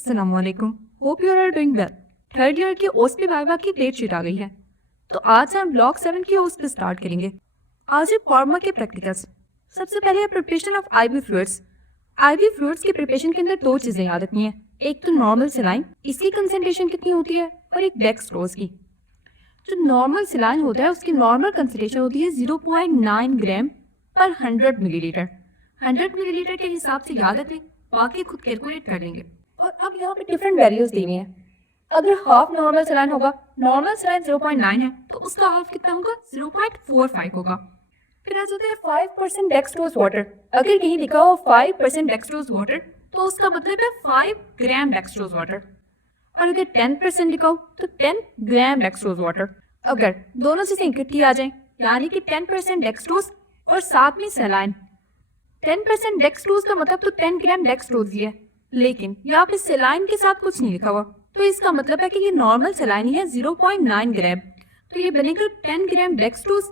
अस्सलाम वालेकुम। Hope you are doing well. Third year की ओएसपी वाइवा की डेट शीट आ गई है, तो आज हम ब्लॉक 7 की ओएसपी स्टार्ट करेंगे। आज है फार्मा के प्रैक्टिकल्स। सबसे पहले है preparation of ivy fluids. Ivy fluids की प्रिपरेशन के अंदर दो चीजें याद रखनी है, एक तो नॉर्मल सलाइन, इसकी कंसंट्रेशन कितनी होती है, और एक डेक्सट्रोज की। जो नॉर्मल सलाइन होता है उसकी नॉर्मल कंसंट्रेशन होती है 0.9 ग्राम पर 100 मिलीलीटर। 100 मिलीलीटर के हिसाब से याद रखें, बाकी खुद कैलकुलेट कर लेंगे। और अब यहाँ पे डिफरेंट वैल्यूज दी हुई हैं। अगर हाफ नॉर्मल सलाइन होगा, नॉर्मल सलाइन 0.9 है तो उसका हाफ कितना होगा, 0.45 होगा। फिर आ जाता है 5% डेक्सट्रोज वाटर। अगर कहीं लिखा हो 5% डेक्सट्रोज वाटर तो उसका मतलब है 5 ग्राम डेक्सट्रोज वाटर। और अगर 10% लिखा हो तो 10 ग्राम डेक्सट्रोज वाटर। अगर दोनों चीजें इकट्ठी आ जाएं, यानी कि 10% डेक्सट्रोज और साथ में सलाइन, 10% डेक्सट्रोज का मतलब तो 10 ग्राम डेक्सट्रोज ही है, लेकिन यहाँ पे सलाइन के साथ कुछ नहीं लिखा हुआ, तो इसका मतलब है कि ये नॉर्मल सलाइन ही है 0.9 ग्राम। तो ये बनेगा 10 ग्राम डेक्सट्रोज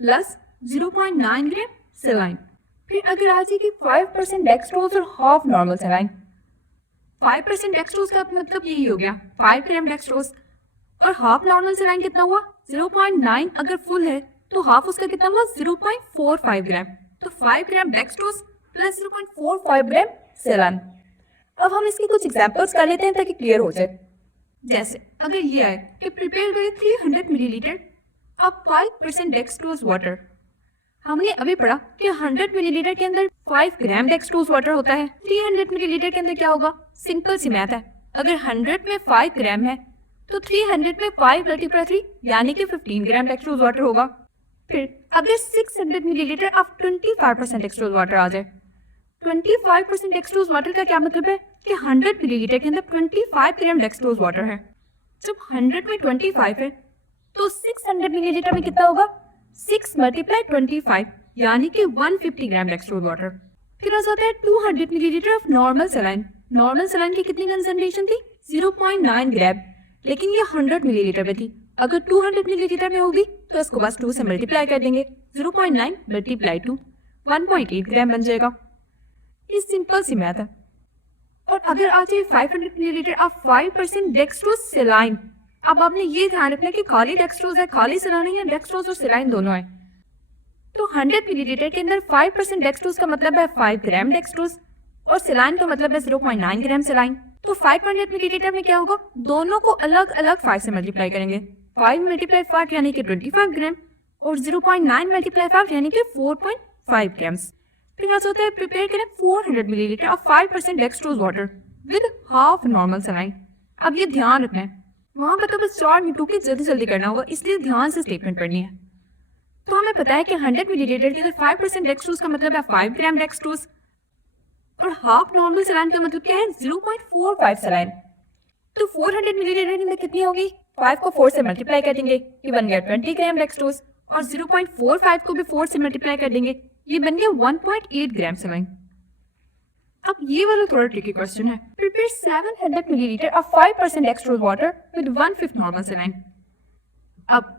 प्लस 0.9 ग्राम सलाइन। फिर अगर आ जाएगी 5% डेक्सट्रोज और हाफ नॉर्मल सलाइन। 5% डेक्सट्रोज का मतलब यही हो गया 5 ग्राम डेक्सट्रोज, और हाफ नॉर्मल सलाइन कितना हुआ 0.9। अगर फुल है तो हाफ उसका कितना हुआ 0.45 ग्राम। तो 5 ग्राम डेक्सट्रोज प्लस 0.45 ग्राम सलाइन। अब हम इसकी कुछ एग्जांपल्स कर लेते हैं ताकि क्लियर हो जाए। जैसे अगर ये आए कि प्रिपेयर करें 300 मिलीलीटर अब 5% डेक्सट्रोज वाटर। हमने अभी पढ़ा कि 100 मिलीलीटर के अंदर 5 ग्राम डेक्सट्रोज वाटर होता है। 300 मिलीलीटर के अंदर क्या होगा, सिंपल सी मैथ है। अगर 100 में 5 ग्राम है तो 300 में 5 मल्टीप्लाई 3 यानी कि 15 ग्राम डेक्सट्रोज वाटर होगा। फिर अगर 600 मिलीलीटर अब 25% डेक्सट्रोज वाटर आ जाए। 25% डेक्सट्रोज वाटर का क्या मतलब है कि 100 मिलीलीटर के अंदर 25 ग्राम डेक्सट्रोज वाटर है। जब 100 में 25 है तो 600 मिलीलीटर में कितना होगा, 6 मल्टीप्लाई 25 यानी कि 150 ग्राम डेक्सट्रोज वाटर। फिर आ जाता है 200 millilitre of normal saline. Normal saline की कितनी कंसंट्रेशन थी, 0.9 ग्राम, लेकिन ये 100 मिलीलीटर में थी। अगर 200 मिलीलीटर में होगी तो इसको बस 2 से मल्टीप्लाई कर देंगे, 0.9 मल्टीप्लाई 2 1.8 ग्राम बन जाएगा। ये सिंपल सी मैथ है। और अगर आ जाए 500 मिलीलीटर ऑफ 5% डेक्सट्रोज सलाइन। अब आपने ये ध्यान रखना कि खाली डेक्सट्रोज है, खाली सलाइन है, डेक्सट्रोज और सलाइन दोनों है। तो 100 मिलीलीटर के अंदर 5% डेक्सट्रोज का मतलब है 5 ग्राम डेक्सट्रोज और सलाइन का मतलब है 0.9 ग्राम सलाइन। तो 500 मिलीलीटर में क्या होगा, दोनों को अलग अलग 5 से मल्टीप्लाई करेंगे। 5 मल्टीप्लाई 5 यानी कि 25 ग्राम और 0.9 मल्टीप्लाई 5 यानी कि 4.5 ग्राम्स। फिर क्या होता है, प्रिपेयर करें 400 millilitre of 5% dextrose water with half normal saline. अब ये ध्यान रखना है, वहां पर तो बस 4 मिनटों की जल्दी जल्दी करना होगा, इसलिए ध्यान से स्टेटमेंट पढ़नी है। तो हमें पता है कि 100 मिलीलीटर के अंदर 5% डेक्सट्रोज का मतलब है 5 ग्राम डेक्सट्रोज और हाफ नॉर्मल सलाइन का मतलब क्या है, 0.45 सलाइन। तो 400 मिलीलीटर के अंदर कितनी होगी, 5 को 4 से मल्टीप्लाई कर देंगे, ये बन गया 20 ग्राम डेक्सट्रोज, और 0.45 को भी 4 से मल्टीप्लाई कर देंगे, ये बन गया 1.8 ग्राम सलाइन। अब ये वाला थोड़ा ट्रिकी क्वेश्चन है। Prepare 700 millilitre of 5% dextrose water with 1/5 normal saline. अब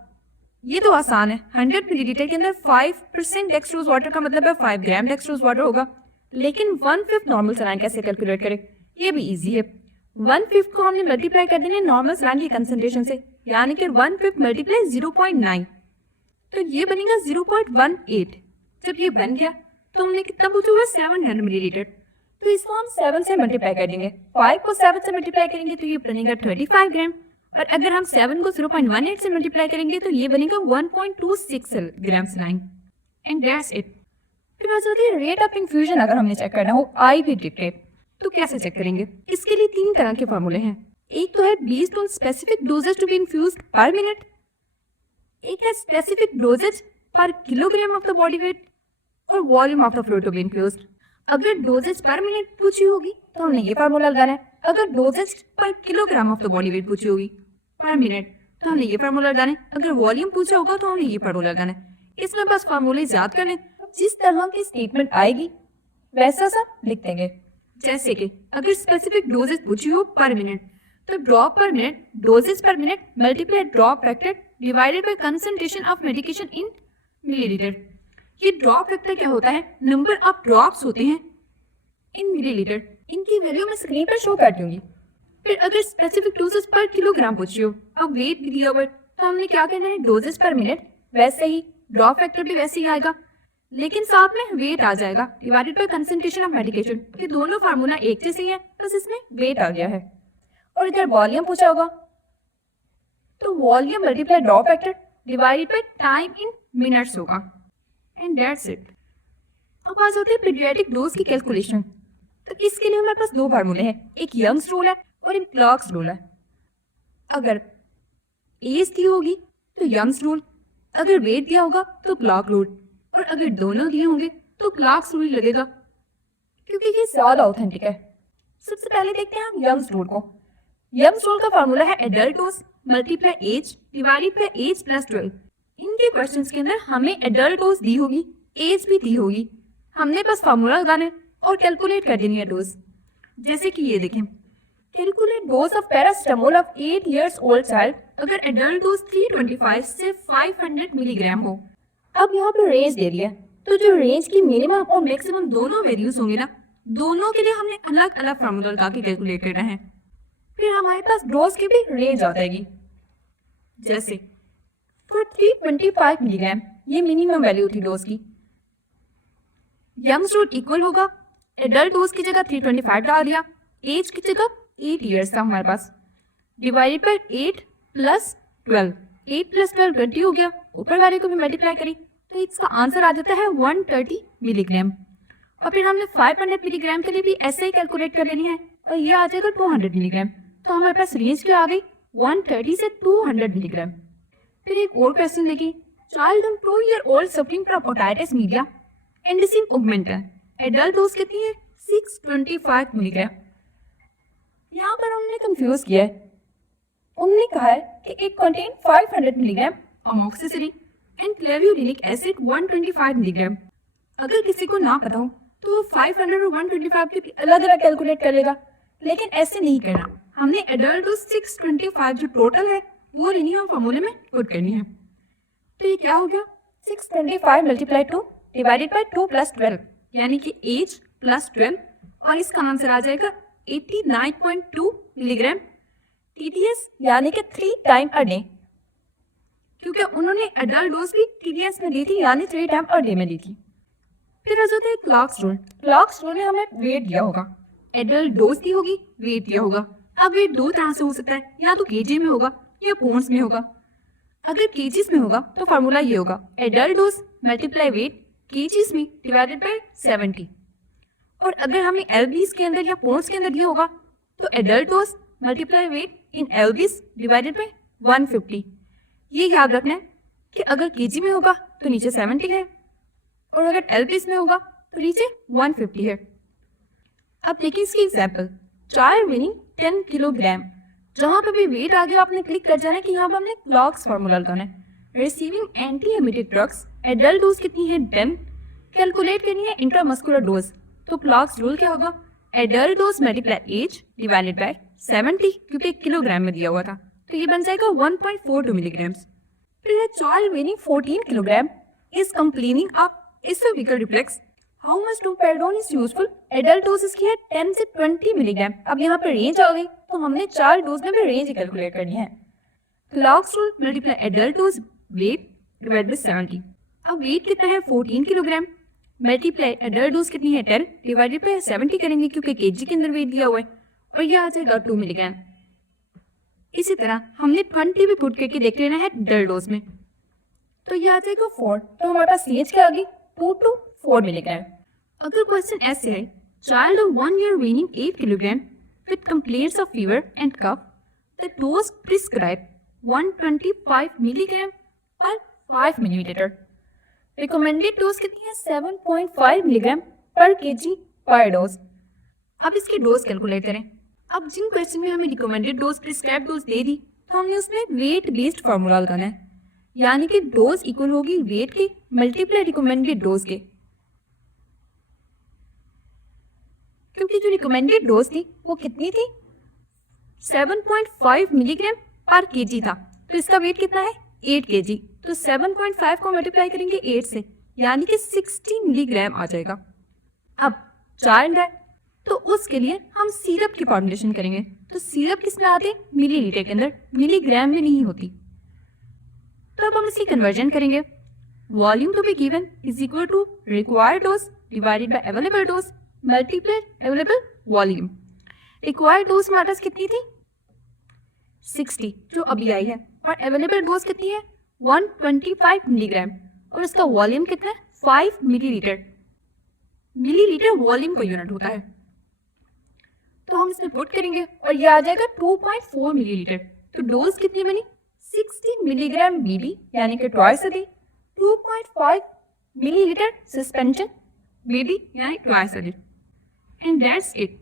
ये तो आसान है, 100 मिलीलीटर के अंदर 5% डेक्सट्रोज वाटर का मतलब है 5 ग्राम डेक्सट्रोज वाटर होगा, लेकिन 1/5 नॉर्मल सलाइन कैसे कैलकुलेट करें, ये भी इजी है। 1/5 को हमने मल्टीप्लाई कर देंगे नॉर्मल सलाइन की कंसंट्रेशन से, यानी कि 1/5 मल्टीप्लाई 0.9, तो ये बनेगा 0.18। जब ये बन गया तो हमने कितना पूछा हुआ, 700 मिलीलीटर, तो इसको हम 7 से मल्टीप्लाई कर देंगे। 5 को 7 से मल्टीप्लाई करेंगे तो ये बनेगा 25 ग्राम, और अगर हम 7 को 0.18 से मल्टीप्लाई करेंगे तो ये बनेगा 1.26 ग्राम सलाइन। And that's it. फिर आ जाती है रेट ऑफ इन्फ्यूजन। अगर हमने चेक करना हो आईवी ड्रिप तो कैसे चेक करेंगे, इसके लिए 3 तरह के फार्मूले हैं। एक तो है based on specific doses to be infused per minute, एक है specific doses per kilogram of the body weight और volume of the fluid to be infused. अगर डोजेज पर मिनट पूछी होगी तो हमने ये फार्मूला लगाना है। अगर doses per kilogram of the body wait पूछी होगी पर मिनट तो हमने ये फार्मूला लगाना है। अगर वॉल्यूम पूछा होगा तो हमने ये फार्मूला लगाना है। इसमें बस फार्मूले याद कर लें, जिस तरह की स्टेटमेंट आएगी वैसा सा लिख देंगे। जैसे कि अगर स्पेसिफिक डोजेज पूछी हो पर मिनट तो ड्रॉप पर मिनट, डोजेज पर minute multiply drop factor divided by concentration of medication in millilitre. ये ड्रॉप फैक्टर क्या होता है, नंबर ऑफ ड्रॉप्स होते हैं इन मिलीलीटर। इनकी वैल्यू मैं स्क्रीन पर शो कर दूंगी। फिर अगर स्पेसिफिक डोजेस पर किलोग्राम पूछी हो, अब वेट भी दिया हुआ है, तो हमने क्या करना है, डोजेस पर मिनट, वैसे ही ड्रॉप फैक्टर भी वैसे ही आएगा, लेकिन साथ में वेट आ जाएगा divided by concentration of medication. ये दोनों फार्मूला एक जैसे ही है, बस इसमें वेट आ गया है। और इधर वॉल्यूम पूछा होगा, तो volume multiply drop factor divided by time in minutes होगा, एंड दैट्स इट। अब आ जाते हैं पीरियोडिक डोज की कैलकुलेशन। तो इसके लिए हमारे पास दो फार्मूले हैं, एक यंग्स रूल है और एक क्लॉक्स रूल है। अगर एज दी होगी तो यंग्स रूल, अगर वेट दिया होगा तो क्लॉक रूल, और अगर दोनों दिए होंगे तो क्लॉक्स रूल लगेगा, क्योंकि ये ज्यादा ऑथेंटिक है। सबसे पहले देखते हैं हम यंग्स रूल को। यंग्स रूल का फार्मूला है adult dose multiply age divided by age plus 12। इनके क्वेश्चंस के अंदर हमें एडल्ट डोज दी होगी, एज भी दी होगी, हमने बस फार्मूला लगाना है और कैलकुलेट कर देनी है डोज। जैसे कि ये देखें, calculate dose of paracetamol of 8 years old child, अगर एडल्ट डोज 325 से 500 मिलीग्राम हो। अब यहाँ पे रेंज दे दिया, तो जो रेंज की मिनिमम और मैक्सिमम दोनों वैल्यूज होंगे ना, दोनों के लिए हमने अलग अलग फार्मूला लगा के कैलकुलेट करना है। फिर हमारे पास डोज की भी रेंज आ जाएगी। जैसे फॉर 325 मिलीग्राम ये मिनिमम वैल्यू थी डोज की, यंग्स रूल इक्वल होगा, एडल्ट डोज की जगह 325 डाल दिया, एज की जगह 8 years था हमारे पास, डिवाइडेड बाय 8 प्लस 12, 8 प्लस 12 20 हो गया, ऊपर वाले को भी मल्टीप्लाई करी तो इसका आंसर आ जाता है 130 मिलीग्राम। और फिर हमने 500 मिलीग्राम के लिए भी ऐसे ही कैलकुलेट कर लेनी है, और ये आ जाएगा 200 मिलीग्राम। तो हमारे पास रेंज क्या आ गई, 130 से 200 मिलीग्राम। फिर एक और क्वेश्चन देखिए, child on 2 year old suffering from otitis media and receive Augmentin, adult dose कितनी है, 625 मिलीग्राम। यहाँ पर हमने कंफ्यूज किया है, उन्होंने कहा है कि it contain 500 milligram amoxicillin and clavulanic acid 125 milligram. अगर किसी को ना पता हो तो 500 और 125 के अलग अलग कैलकुलेट कर लेगा, लेकिन ऐसे नहीं करना, हमने एडल्ट डोज 625 जो टोटल है वो लेनी है और फॉर्मूले में पुट करनी है। तो ये क्या हो गया, 625 मल्टीप्लाई 2 डिवाइडेड बाय 2 प्लस 12, यानी कि एज प्लस 12, और इसका आंसर आ जाएगा 89.2 मिलीग्राम टीडीएस, यानी कि 3 टाइम अ डे, क्योंकि उन्होंने एडल्ट डोज भी टीडीएस में दी थी, यानी 3 टाइम अ डे में दी थी। फिर आ जाता है क्लॉक्स रूल। क्लॉक्स रूल में हमें वेट दिया होगा, एडल्ट डोज दी होगी, वेट दिया होगा। अब वेट दो तरह से हो सकता है, या तो केजी में होगा या पॉन्ड्स में होगा। अगर केजीज में होगा तो फार्मूला ये होगा, adult dose multiply weight kgs में डिवाइडेड बाय 70। और अगर हमें एलबीज के अंदर या पॉन्ड्स के अंदर दिया होगा तो adult dose multiply weight in lbs divided by 150। ये याद रखना है कि अगर केजी में होगा तो नीचे 70 है, और अगर एलबीज में होगा तो नीचे 150 है। अब देखिए इसकी एग्जाम्पल, चाइल्ड वेइंग 10 किलोग्राम, जहां पे भी वेट आ गया आपने क्लिक कर जाना है कि यहाँ पर हमने क्लॉक्स फार्मूला लगाना है। Receiving anti emetic drugs, adult dose कितनी है 10, कैलकुलेट करनी है इंट्रामस्कुलर डोज, तो क्लॉक्स रूल क्या होगा, adult dose multiply age divided by 70, क्योंकि किलोग्राम में दिया हुआ था, तो ये बन जाएगा 1.42 मिलीग्राम। फिर child weighing 14 kilogram is complaining of oesophageal reflux, how much domperidone is useful, adult dose इसकी है 10 से 20 मिलीग्राम। अब यहाँ पर रेंज आ गई तो हमने 4 डोज में भी रेंज कैलकुलेट करनी है। Clocks rule multiply adult dose weight divided by 70। अब वेट कितना है 14 किलोग्राम, मल्टीप्लाई एडल्ट डोज कितनी है 10 डिवाइडेड बाय 70 करेंगे, क्योंकि केजी के अंदर वेट दिया हुआ है, और ये आ जाएगा 2 मिलीग्राम। इसी तरह हमने 20 भी पुट करके देख लेना है एडल्ट डोज में, तो ये आ जाएगा 4, तो हमारे पास एज क्या आ गई 2 to 4 मिलीग्राम। अगर क्वेश्चन ऐसे है, child of 1 year weighing 8 kilogram with complaints of fever and cough, the dose prescribe 125 milligram per 5 millilitre, recommended dose कितनी है 7.5 मिलीग्राम पर केजी पर डोज। अब इसकी डोज कैलकुलेट करें। अब जिन क्वेश्चन में हमें रिकमेंडेड डोज प्रिस्क्राइब डोज दे दी तो हमने उसमें वेट बेस्ड फार्मूला लगाना है, यानी कि डोज इक्वल होगी वेट के मल्टीप्लाई रिकमेंडेड डोज के, क्योंकि जो रिकमेंडेड डोज थी वो कितनी थी 7.5 मिलीग्राम पर केजी था, तो इसका वेट कितना है 8 केजी, तो 7.5 को मल्टीप्लाई करेंगे 8 से, यानी कि 60 मिलीग्राम आ जाएगा। अब चाइल्ड है तो उसके लिए हम सिरप की फॉर्मुलेशन करेंगे। तो सिरप किस में आते हैं? मिलीलीटर के अंदर, मिलीग्राम में नहीं होती। तो अब हम इसकी कन्वर्जन करेंगे। Volume to be given is equal to required dose divided by available dose multiply available volume. Required dose हमारे पास कितनी थी? 60 जो अभी आई है, और अवेलेबल डोज कितनी है? 125 मिलीग्राम, और उसका वॉल्यूम कितना है? 5 मिलीलीटर। मिलीलीटर वॉल्यूम का यूनिट होता है। तो हम इसमें पुट करेंगे और ये आ जाएगा 2.4 मिलीलीटर। तो डोज कितनी बनी? 60 मिलीग्राम बीबी, यानी कि twice a day. 2.5 millilitre suspension BB, यानी twice a day. And that's it.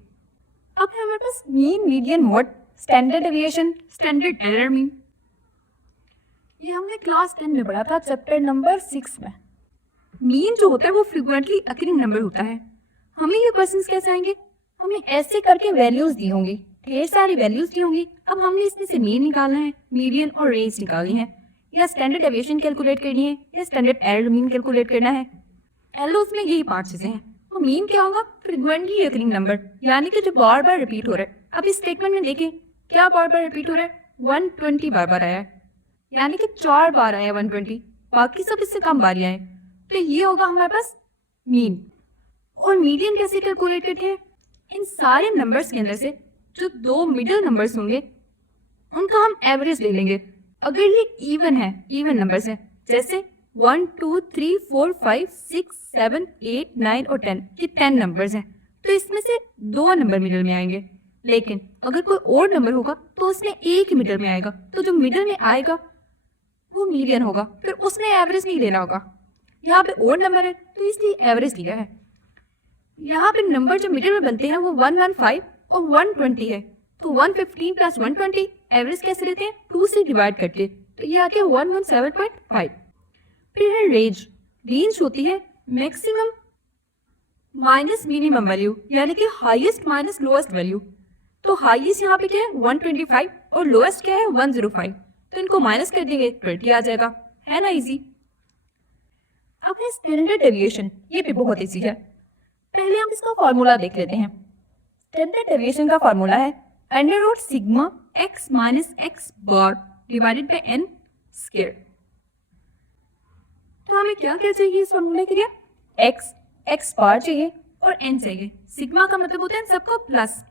अब है हमारे पास mean, median, mode, standard deviation, standard error mean. ये हमने क्लास 10 में पढ़ा था, चैप्टर नंबर 6 में। मीन जो होता है वो फ्रीक्वेंटली अकरिंग नंबर होता है। हमें ये क्वेश्चंस कैसे आएंगे? हमें ऐसे करके वैल्यूज दी होंगी, ढेर सारी वैल्यूज दी होंगी। अब हमने इसमें से मीन निकालना है, मीडियन और रेंज निकालनी है, या स्टैंडर्ड डेविएशन कैलकुलेट करनी है, या स्टैंडर्ड एरर मीन कैलकुलेट करना है। एलओस में यही 5 चीजें हैं। तो मीन क्या होगा? फ्रीक्वेंटली अकरिंग नंबर, यानी कि जो बार बार रिपीट हो रहा है। अब इस स्टेटमेंट में देखें क्या बार बार रिपीट हो रहा है? 120 बार बार आया है, यानी कि 4 बार आया 120, बाकी सब इससे कम बार आए। तो ये होगा हमारे पास मीन। और मीडियन कैसे कैलकुलेट करते हैं? इन सारे नंबर्स के अंदर से जो 2 मिडिल नंबर्स होंगे उनका हम एवरेज ले लेंगे। अगर ये इवन है, इवन नंबर्स हैं, जैसे 1 2 3 4 5 6 7 8 9 और 10, ये 10 नंबर्स हैं, तो इसमें से 2 नंबर मिडिल में आएंगे। लेकिन अगर कोई और नंबर होगा तो उसमें एक ही मिडिल में आएगा। तो जो मिडिल में आएगा वो मीडियन होगा, फिर उसने एवरेज नहीं लेना होगा। यहाँ पे और नंबर है तो इसलिए एवरेज लिया है। यहाँ पे नंबर जो मिडिल में बनते हैं वो 115 और 120 है। तो 115 प्लस 120 एवरेज कैसे लेते हैं? 2 से डिवाइड करते, तो ये आ गया 117.5। फिर है रेंज। रेंज होती है मैक्सिमम माइनस मिनिमम वैल्यू, यानी कि हाईएस्ट माइनस लोएस्ट वैल्यू। तो हाईएस्ट यहाँ पे क्या है? 125 और लोएस्ट क्या है? 105। तो इनको माइनस कर देंगे, 20 आ जाएगा। है ना इजी? अब है स्टैंडर्ड डेविएशन। ये भी बहुत इजी है। पहले हम इसका फॉर्मूला देख लेते हैं। स्टैंडर्ड डेविएशन का फॉर्मूला है under root sigma x minus x bar divided by n square. तो हमें क्या क्या चाहिए इस फॉर्मूले के लिए? एक्स, एक्स बार चाहिए और एन चाहिए। सिग्मा का मतलब होता है सबको प्लस।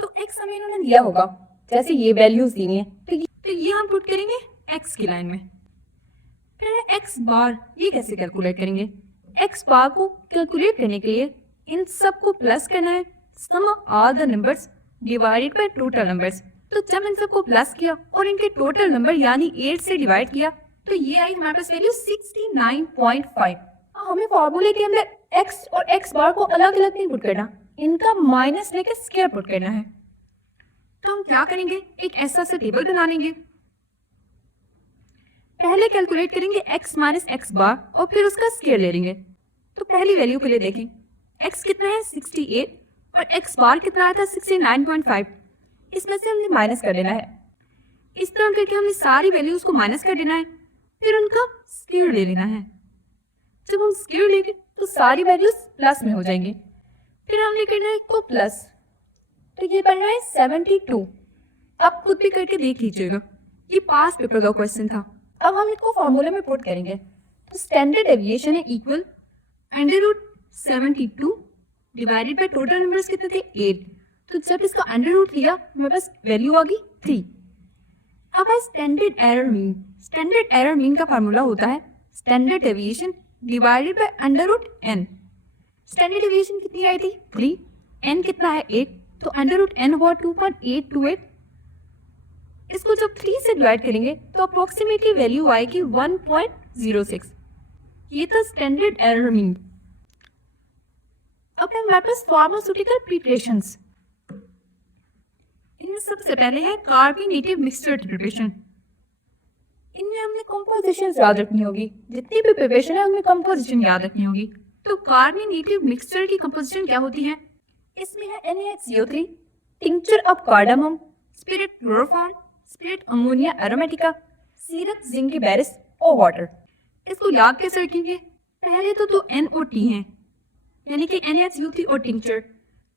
तो एक्स हमें इन्होंने दिया होगा, जैसे ये वैल्यूज दी है, तो ये हम पुट करेंगे एक्स की लाइन में। फिर एक्स बार, ये कैसे कैलकुलेट करेंगे? एक्स बार को कैलकुलेट करने के लिए इन सब को प्लस करना है, sum of all the numbers divided by total numbers. तो जब इन सबको प्लस किया और इनके टोटल नंबर यानी 8 से डिवाइड किया तो ये आई हमारे पास वैल्यू 69.5। हमें फॉर्मूले के अंदर एक्स और एक्स बार को अलग अलग नहीं पुट करना, इनका माइनस लेके स्क्वायर पुट करना है। तो हम क्या करेंगे? एक ऐसा सा टेबल बना लेंगे। पहले कैलकुलेट करेंगे x माइनस एक्स बार और फिर उसका स्क्वायर ले लेंगे। तो पहली वैल्यू के लिए देखें x कितना है? 68 और x बार कितना आया था? 69.5। इसमें से हमने माइनस कर देना है। इस तरह करके हमने सारी वैल्यूज को माइनस कर देना है, फिर उनका स्क्वायर ले लेना है। जब हम स्क्वायर लेंगे तो सारी वैल्यूज प्लस में हो जाएंगी। फिर हमने करना है को प्लस, तो ये बन रहा है 72। आप खुद भी करके देख लीजिएगा, ये पास पेपर का क्वेश्चन था। अब हम इसको फॉर्मूले में पुट करेंगे। तो स्टैंडर्ड डेविएशन है equal under root 72 divided by total numbers कितने थे? 8। तो जब इसका अंडर रूट लिया हमारे पास वैल्यू आ गई 3। अब है standard error mean. Standard error mean का फॉर्मूला होता है standard deviation divided by under root n। Standard deviation कितनी आई थी? 3। n कितना है? 8। तो अंडर रूट n हुआ 2.828। इसको जब 3 से डिवाइड करेंगे तो अप्रोक्सीमेटली वैल्यू आएगी 1.06। ये था स्टैंडर्ड एरर मीन। अब हमारे पास फार्मास्यूटिकल प्रिपरेशंस। इनमें सबसे पहले है कार्बोनेटिव मिक्सचर प्रिपरेशन। इनमें हमने कंपोजिशन याद रखनी होगी, जितनी भी प्रिपरेशन है उनमें कंपोजिशन याद रखनी होगी। तो कार्बोनेटिव मिक्सचर की कंपोजिशन क्या होती है? इसमें है NaHCO3, tincture of cardamom, spirit chloroform, spirit ammonia aromatica, syrup zingiberis और वाटर। इसको याद कैसे रखेंगे? पहले तो 2 N और T हैं, यानी कि NaCO3 और टिंचर।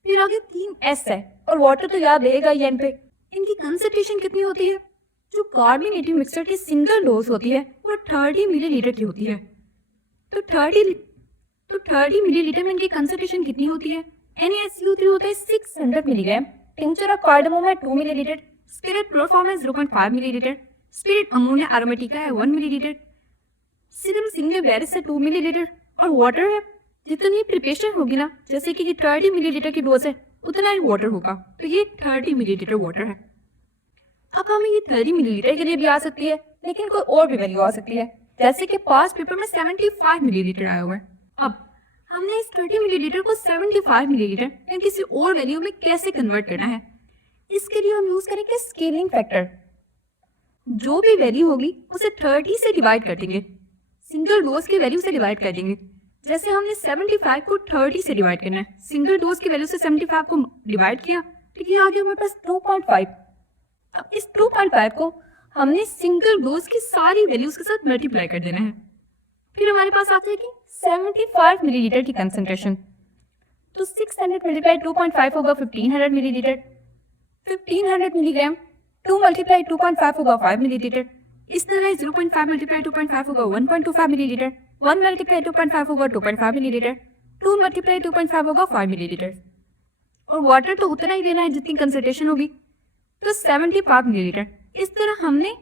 फिर आगे 3S है और वाटर तो याद रहेगा ही एन पे। इनकी कंसंट्रेशन कितनी होती है? जो कार्बोनेटिव मिक्सचर की सिंगल डोज होती है वो 30 मिलीलीटर की होती है। तो 30 मिलीलीटर में इनकी कंसंट्रेशन कितनी होती है? NaCO3 होता है 600 मिलीग्राम, टिंचर ऑफ कार्डामोम है 2 मिलीलीटर, स्पिरिट क्लोरोफॉर्म है 0.5 मिलीलीटर, स्पिरिट अमोनिया एरोमेटिका है 1 मिलीलीटर, सीरम सिंगल है 2 मिलीलीटर और वाटर है। जितनी प्रिपरेशन होगी ना, जैसे कि ये 30 मिलीलीटर की डोज है, उतना ही वाटर होगा। तो ये 30 मिलीलीटर वाटर है। अब हमें ये 30 मिलीलीटर के लिए भी आ सकती है, लेकिन कोई और भी वैल्यू आ सकती है, जैसे कि पास्ट पेपर में 75 मिलीलीटर आया हुआ है। अब हमने इस 30 मिलीलीटर को 75 मिलीलीटर या किसी और वैल्यू में कैसे कन्वर्ट करना है? इसके लिए हम यूज करेंगे स्केलिंग फैक्टर। जो भी वैल्यू होगी उसे 30 से डिवाइड कर देंगे, सिंगल डोज की वैल्यू से डिवाइड कर देंगे। जैसे हमने 75 को 30 से डिवाइड करना है, सिंगल डोज की वैल्यू से 75 को डिवाइड किया, ठीक है, आगे हमारे पास 2.5। अब इस 2.5 को हमने सिंगल डोज की सारी वैल्यूज के साथ मल्टीप्लाई कर देना है। फिर हमारे पास आता है कि 75 मिलीलीटर की कंसंट्रेशन, तो 600 मल्टीप्लाई 2.5 होगा 1500 मिलीलीटर, 1500 मिलीग्राम 2 मल्टीप्लाई 2.5 होगा 5 मिलीलीटर। इस तरह 0.5 मल्टीप्लाई 2.5 होगा 1.25 मिलीलीटर, 1 मल्टीप्लाई 2.5 होगा 2.5 मिलीलीटर, 2 मल्टीप्लाई 2.5 होगा 5 मिलीलीटर। और वाटर तो उतना ही देना है जितनी कंसंट्रेशन होगी, तो 75 मिलीलीटर। इस तरह हमने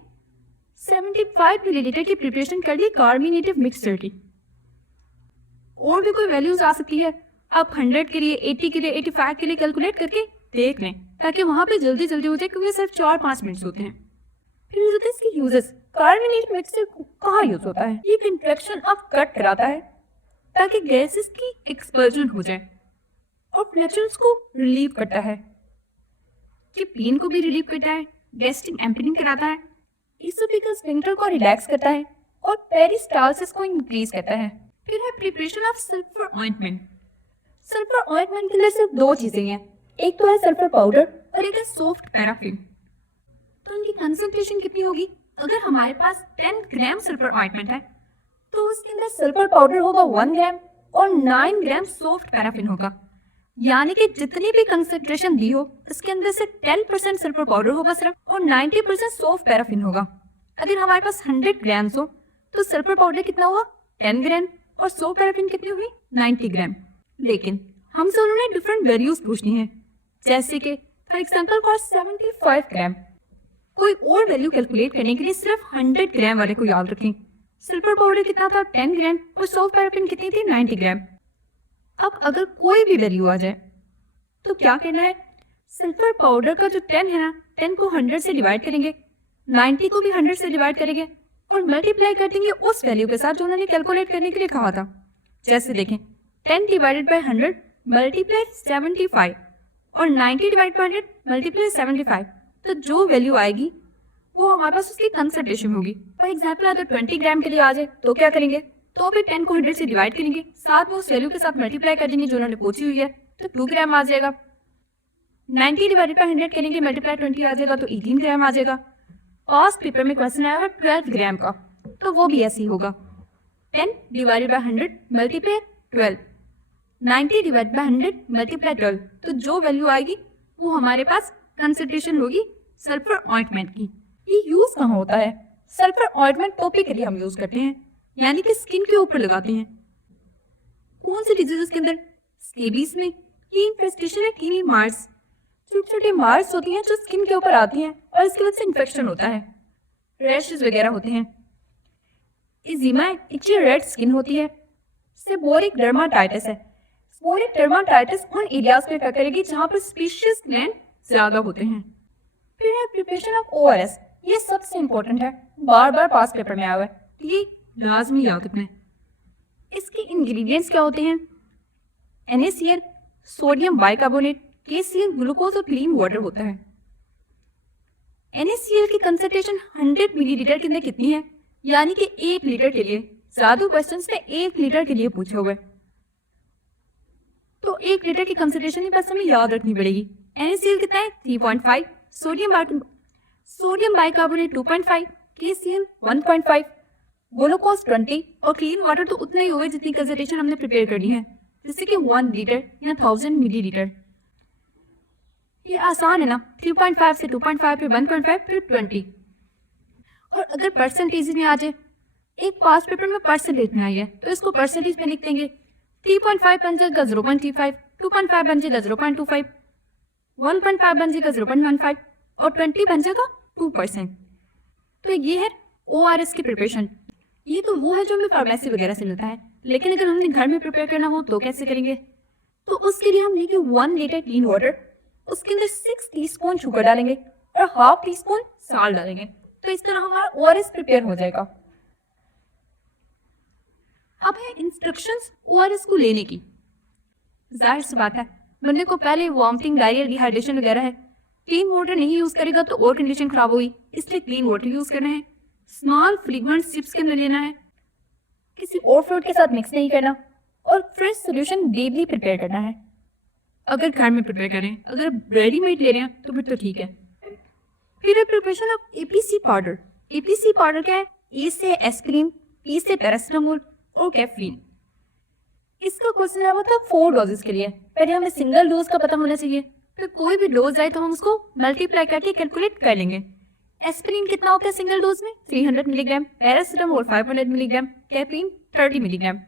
75 मिलीलीटर की प्रिपरेशन कर ली कार्बोनेटिव मिक्सचर की। और भी कोई वैल्यूज आ सकती है, आप 100 के लिए, 80 के लिए, 85 के लिए कैलकुलेट करके देख लें, ताकि वहां पे जल्दी जल्दी हो जाए, क्योंकि सिर्फ 4-5 मिनट्स होते हैं। फिर होते हैं इसके यूजेस। कार्बोनेटिव मिक्सचर कहाँ यूज होता है? ये कंट्रैक्शन अब कट कराता है ताकि गैसेस की एक्सपर्जन हो जाए, और फ्लैचुलेंस को रिलीव करता है, कि पेन को भी रिलीव करता है, गैस्ट्रिक एम्पनिंग कराता है, इसोफेगस स्फिंक्टर को रिलैक्स करता है और पेरिस्टालसिस को इंक्रीज करता है। फिर है preparation of sulphur ointment. Sulphur ointment के लिए सिर्फ दो चीजें हैं, एक तो है सल्फर पाउडर और एक है सॉफ्ट पैराफिन। तो इनकी कंसंट्रेशन कितनी होगी? अगर हमारे पास 10 ग्राम सल्फर ऑइंटमेंट है तो उसके अंदर सल्फर पाउडर होगा 1 ग्राम और 9 ग्राम सॉफ्ट पैराफिन होगा। यानी कि जितनी भी कंसंट्रेशन दी हो, इसके अंदर से 10% सल्फर पाउडर होगा सिर्फ, और 90% सॉफ्ट पैराफिन होगा। अगर हमारे पास 100 ग्राम हो तो सल्फर पाउडर कितना हुआ? 10 ग्राम, और सॉफ्ट पैराफिन कितनी हुई? 90 ग्राम। लेकिन हमसे उन्होंने डिफरेंट वैल्यूज पूछनी है, जैसे कि फॉर एग्जांपल फॉर 75 ग्राम कोई और वैल्यू कैलकुलेट करने के लिए सिर्फ 100 ग्राम वाले को याद रखें। सल्फर पाउडर कितना था? 10 ग्राम, और सॉफ्ट पैराफिन कितनी थी? 90 ग्राम। अब अगर कोई भी वैल्यू आ जाए तो क्या करना है? सल्फर पाउडर का जो 10 है ना, 10 को 100 से डिवाइड करेंगे, 90 को भी 100 से डिवाइड करेंगे और मल्टीप्लाई कर देंगे उस वैल्यू के साथ जो उन्होंने कैलकुलेट करने के लिए कहा था। जैसे देखें, 10 डिवाइडेड बाय 100 मल्टीप्लाई 75 और 90 डिवाइड बाय 100 मल्टीप्लाई 75, तो जो वैल्यू आएगी वो हमारे पास उसकी कंसंट्रेशन होगी। फॉर एग्जाम्पल अगर 20 ग्राम के लिए आ जाए तो क्या करेंगे? तो भी 10 को 100 से डिवाइड करेंगे, साथ में उस वैल्यू के साथ मल्टीप्लाई कर देंगे जो उन्होंने पूछी हुई है, तो 2 ग्राम आ जाएगा। 90 डिवाइडेड बाय 100 करेंगे, मल्टीप्लाई 20 आ जाएगा, तो 18 ग्राम आ जाएगा। पास्ट पेपर में क्वेश्चन आया है 12 ग्राम का, तो वो भी ऐसे ही होगा। 10 divided by 100 multiply 12, 90 divided by 100 multiply 12, तो जो वैल्यू आएगी वो हमारे पास कंसंट्रेशन होगी सल्फर ऑइंटमेंट की। ये यूज कहाँ होता है? सल्फर ऑइंटमेंट टॉपिकली हम यूज करते हैं, यानी कि स्किन के ऊपर लगाते हैं। कौन सी डिजीज के अंदर? स्केबीज में। ये इन्फेस्टेशन है टीनी मार्स, छोटे छोटे मार्स होती हैं जो स्किन के ऊपर आती हैं और इसकी वजह से इन्फेक्शन होता है, रैशेस वगैरह होते हैं। इजिमा इच्ची रेड स्किन होती है। सेबोरिक डर्माटाइटिस है। सेबोरिक डर्माटाइटिस उन एरियाज पे अफेक्ट करेगी जहां पर स्पीशीज ग्लैंड ज्यादा होते हैं। फिर है प्रिपरेशन ऑफ ओआरएस। ये सबसे इंपॉर्टेंट है, बार बार पास पेपर में आया हुआ है, ये लाजमी याद रखना है। इसके इंग्रेडिएंट्स क्या होते हैं? NaCl, sodium bicarbonate, KCl, glucose और क्लीन वाटर होता है। NaCl की कंसंट्रेशन 100 मिलीलीटर के अंदर कितनी है? यानी कि 1 लीटर के लिए। ज्यादा क्वेश्चंस में 1 लीटर के लिए पूछे हुए, तो 1 लीटर की कंसंट्रेशन ही बस हमें याद रखनी पड़ेगी। NaCl कितना है? 3.5, सोडियम बाइकार्बोनेट 2.5, KCl 1.5, ग्लूकोज 20 और क्लीन वाटर तो उतना ही होगा जितनी कंसंट्रेशन हमने प्रिपेयर करनी है, जैसे कि 1 लीटर या 1000 मिलीलीटर। ये आसान है ना, 3.5 से 2.5 फिर 1.5 फिर 20। और अगर परसेंटेज में आ जाए, एक पास पेपर में परसेंटेज में आई है तो इसको परसेंटेज में लिख देंगे। 3.5 बन जाएगा 0.35, 2.5 बन जाएगा 0.25, 1.5 बन जाएगा 0.15 और 20 बन जाएगा 2%। तो ये है ORS की प्रिपरेशन। ये तो वो है जो हमें फार्मेसी वगैरह से मिलता है, लेकिन अगर हमने घर में प्रिपेयर करना हो तो कैसे करेंगे? तो उसके लिए हम लेंगे 1 लीटर क्लीन वाटर, उसके अंदर 6 टीस्पून शुगर डालेंगे और हाफ टीस्पून साल्ट डालेंगे। तो इस तरह हमारा ORS प्रिपेयर हो जाएगा। अब है इंस्ट्रक्शंस ORS को लेने की। जाहिर सी बात है, बंदे को पहले वॉमिटिंग, डायरिया, डिहाइड्रेशन वगैरह है। क्लीन वाटर नहीं यूज करेगा तो और कंडीशन खराब होगी, इसलिए क्लीन वाटर यूज करना है। स्मॉल फ्रीक्वेंट सिप्स के अंदर लेना है, किसी और फ्रूट के साथ मिक्स नहीं करना और फ्रेश सोल्यूशन डेली प्रिपेयर करना है। अगर घर में प्रिपेयर करें, अगर रेडीमेड ले रहे हैं तो फिर तो ठीक है। फिर है preparation of APC powder. APC powder क्या है? ए से एस्क्रीम, पी से पैरासिटामोल और कैफीन। इसका क्वेश्चन आया हुआ था 4 डोजेस के लिए। पहले हमें सिंगल डोज का पता होना चाहिए, फिर कोई भी डोज आए तो हम उसको मल्टीप्लाई करके कैलकुलेट कर लेंगे। एस्पिरिन कितना होता है सिंगल डोज में? 300 milligram, paracetamol 500 milligram, caffeine 30 milligram.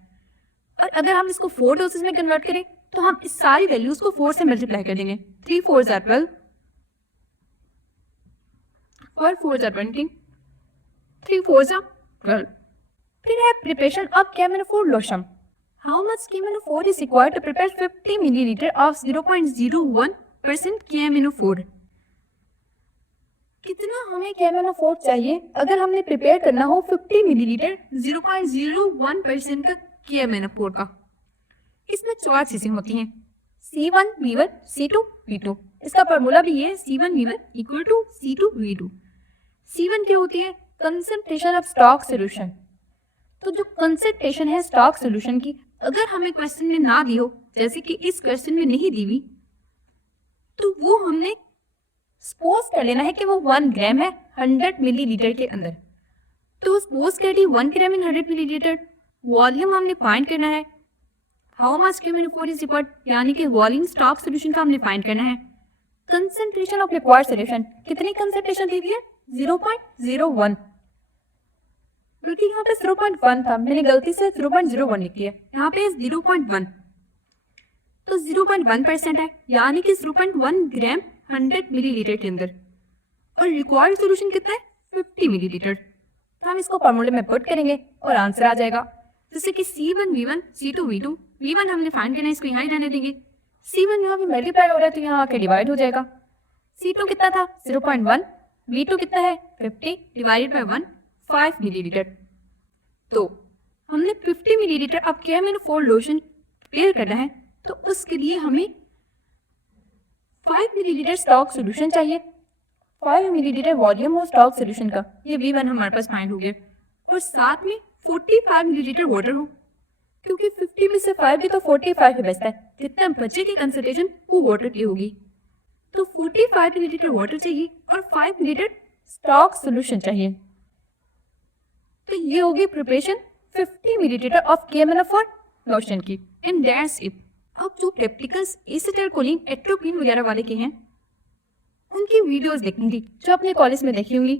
और अगर हम इसको 4 डोजेस में कन्वर्ट करें तो हम इस सारी वैल्यूज को 4 से मल्टीप्लाई कर देंगे। 3 4 are 12, 4 4 are 20, 3 4 are 12। फिर है preparation of KMNO4 lotion. How much KMNO4 is required to prepare 50 milliliter of 0.01% KMNO4? कितना हमें KMNO4 चाहिए अगर हमने प्रिपेयर करना हो 50 मिलीलीटर 0.01% का KMNO4 का? इसमें 4 चीजें होती हैं, C1 V1 C2 V2। इसका फॉर्मूला भी है C1 V1 equal to C2 V2। C1 क्या होती है? Concentration of stock solution. तो जो कंसंट्रेशन है स्टॉक सोल्यूशन की, अगर हमें क्वेश्चन में ना दी हो, जैसे कि इस क्वेश्चन में नहीं दी हुई, तो वो हमने सपोज कर लेना है कि वो 1 ग्राम है 100 मिलीलीटर के अंदर। तो सपोज कर दी 1 ग्राम इन 100 मिलीलीटर। वॉल्यूम हमने फाइंड करना है। How much KMNO4 is required, यानी कि वॉल्यूम स्टॉक सोल्यूशन का हमने फाइंड करना है। कंसंट्रेशन ऑफ रिक्वायर्ड सोल्यूशन, कितनी कंसंट्रेशन दी हुई है? 0.01। क्योंकि यहाँ पे 0.1 था, मैंने गलती से 0.01 लिख दिया, यहाँ पे 0.1। तो 0.1% है, यानी कि 0.1 ग्राम 100 मिलीलीटर के अंदर। और रिक्वायर्ड सोल्यूशन कितना है? 50 मिलीलीटर। तो हम इसको फॉर्मूले में पुट करेंगे और आंसर आ जाएगा। जैसे कि C1 V1 C2 V2। V1 हमने फाइंड करना है, इसको यहाँ ही रहने देंगे। C1 यहाँ पे मल्टीप्लाई हो रहा है तो यहाँ आके डिवाइड हो जाएगा। C2 कितना था? 0.1। V2 कितना है? 50 डिवाइडेड बाय 1, 5 मिलीलीटर। तो हमने 50 मिलीलीटर अब KMNO4 लोशन प्रिपेयर करना है, तो उसके लिए हमें 5 मिलीलीटर स्टॉक सोल्यूशन चाहिए। 5 मिलीलीटर वॉल्यूम हो स्टॉक सोल्यूशन का, ये V1 हमारे पास फाइंड हो गया। और साथ में 45 मिलीलीटर वाटर हो, क्योंकि 50 में से 5 भी तो 45 ही बचता है, जितना बचे की कंसंट्रेशन वो वाटर की होगी। तो 45 मिलीलीटर वाटर चाहिए और 5 मिलीलीटर स्टॉक सोल्यूशन चाहिए। तो ये होगी preparation 50 millilitre of KMNO4 lotion की। And that's it. अब जो प्रैक्टिकल्स एसिटाइलकोलिन, एट्रोपिन वगैरह वाले के हैं, उनकी वीडियोस देखनी थी जो अपने कॉलेज में देखी होंगी।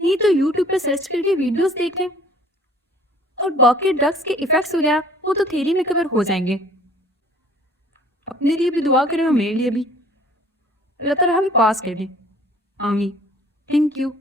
नहीं तो यूट्यूब पे सर्च करके वीडियोस देख लें। और बाकी ड्रग्स के इफेक्ट्स वगैरह वो तो थ्योरी में कवर हो जाएंगे। अपने लिए भी दुआ करें और मेरे लिए भी। अल्लाह ताला हमें पास कर दे। आमीन। Thank you.